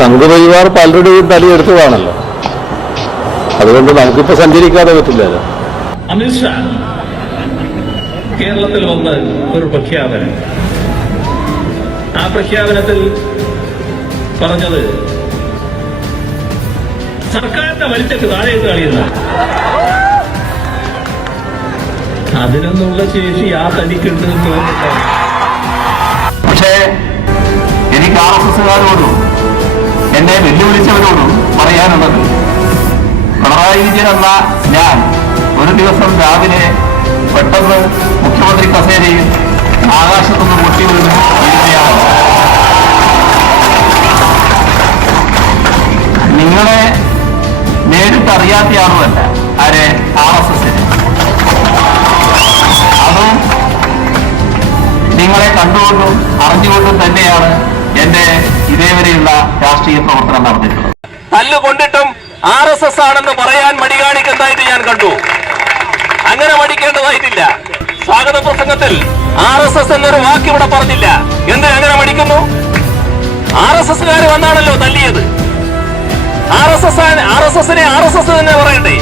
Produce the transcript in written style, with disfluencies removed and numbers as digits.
സംഘപരിവാർ പലരുടെയും തലയെടുത്തതാണല്ലോ. അതുകൊണ്ട് നമുക്കിപ്പോ സഞ്ചരിക്കാതെ പറ്റില്ലല്ലോ. അമിത്ഷാ കേരളത്തിൽ വന്ന് ഒരു പ്രഖ്യാപനം, ആ പ്രഖ്യാപനത്തിൽ പറഞ്ഞത് സർക്കാരിന്റെ വലിച്ചക്ക് താഴേക്ക് കളിയുന്ന അതിനൊന്നുള്ള ശേഷി ആ തനിക്കുണ്ട് എന്ന് തോന്നുന്നു. പക്ഷേ എനിക്ക് RSSകാരോടും എന്നെ വെല്ലുവിളിച്ചവരോടും പറയാനുള്ളത്, പിണറായി വിജയൻ എന്ന ഞാൻ ഒരു ദിവസം രാവിലെ പെട്ടെന്ന് മുഖ്യമന്ത്രി കസേരയിൽ ആകാശത്തുനിന്ന് പൊട്ടി വീണ് വീഴുകയാണ്. നിങ്ങളെ നേരിട്ട് അറിയാത്തയാളുമല്ല ആരെ RSSന്. അതും നിങ്ങളെ കണ്ടുകൊണ്ടും അറിഞ്ഞുകൊണ്ടും തന്നെയാണ് എന്റെ ഇതേവരെയുള്ള രാഷ്ട്രീയ പ്രവർത്തനം നടന്നിട്ടുള്ളത്. തല്ലുകൊണ്ടിട്ടും RSS ആണെന്ന് പറയാൻ മടി കാണിക്കുന്നതായിട്ട് ഞാൻ കണ്ടു. അങ്ങനെ മടിക്കേണ്ടതായിട്ടില്ല. സ്വാഗത പ്രസംഗത്തിൽ RSS എന്നൊരു വാക്ക് ഇവിടെ പറഞ്ഞില്ല. എന്തിനാ അങ്ങനെ മടിക്കുന്നു? RSSകാര് വന്നാണല്ലോ തല്ലിയത്. RSSനെ RSS തന്നെ പറയണ്ടേ?